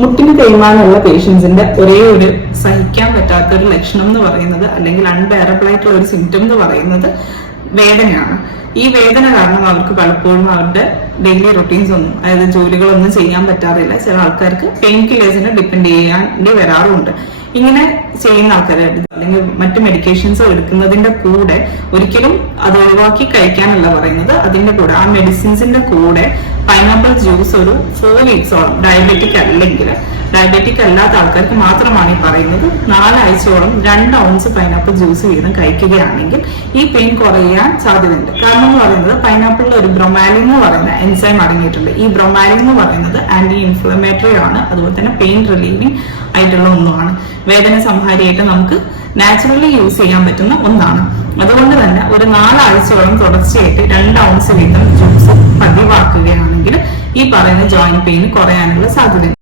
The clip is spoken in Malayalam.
മുട്ടിന് തേയ്മാനമുള്ള പേഷ്യൻസിന്റെ ഒരേ ഒരു സഹിക്കാൻ പറ്റാത്ത ഒരു ലക്ഷണം എന്ന് പറയുന്നത്, അല്ലെങ്കിൽ അൺബെയറബിൾ ആയിട്ടുള്ള ഒരു സിംറ്റം എന്ന് പറയുന്നത് വേദനയാണ്. ഈ വേദന കാരണം അവർക്ക് പലപ്പോഴും അവരുടെ ഡെയിലി റൊട്ടീൻസ് ഒന്നും, അതായത് ജോലികളൊന്നും ചെയ്യാൻ പറ്റാറില്ല. ചില ആൾക്കാർക്ക് പെയിൻ കില്ലേഴ്സിനെ ഡിപ്പെൻഡ് ചെയ്യേണ്ടി വരാറുമുണ്ട്. ഇങ്ങനെ ചെയ്യുന്ന ആൾക്കാർ അല്ലെങ്കിൽ മറ്റു മെഡിക്കേഷൻസ് എടുക്കുന്നതിന്റെ കൂടെ ഒരിക്കലും അത് ഒഴിവാക്കി കഴിക്കാനല്ല പറയുന്നത്. അതിന്റെ കൂടെ ആ മെഡിസിൻസിന്റെ കൂടെ പൈനാപ്പിൾ ജ്യൂസ് ഒരു 4 വീക്സോളം, ഡയബറ്റിക് അല്ലാത്ത ആൾക്കാർക്ക് മാത്രമാണ് ഈ പറയുന്നത്, 4 ആഴ്ചയോളം 2 ഔൺസ് പൈനാപ്പിൾ ജ്യൂസ് വീതം കഴിക്കുകയാണെങ്കിൽ ഈ പെയിൻ കുറയാൻ സാധ്യതയുണ്ട്. കാരണം എന്ന് പറയുന്നത് പൈനാപ്പിളിൽ ഒരു ബ്രൊമാലിൻ എന്ന് പറയുന്ന എൻസൈം അടങ്ങിയിട്ടുണ്ട്. ഈ ബ്രൊമാലിൻ എന്ന് പറയുന്നത് ആന്റി ഇൻഫ്ലമേറ്ററി ആണ്, അതുപോലെ തന്നെ പെയിൻ റിലീവിംഗ് ആയിട്ടുള്ള ഒന്നുമാണ്. വേദന സംഹാരിയായിട്ട് നമുക്ക് നാച്ചുറലി യൂസ് ചെയ്യാൻ പറ്റുന്ന ഒന്നാണ്. അതുകൊണ്ട് തന്നെ ഒരു 4 ആഴ്ചയോളം തുടർച്ചയായിട്ട് 2 ഔൺസ് വീതം ജ്യൂസ് പതിവാക്കുകയാണെങ്കിൽ ഈ പറയുന്ന ജോയിന്റ് പെയിൻ കുറയാനുള്ള സാധ്യതയുണ്ട്.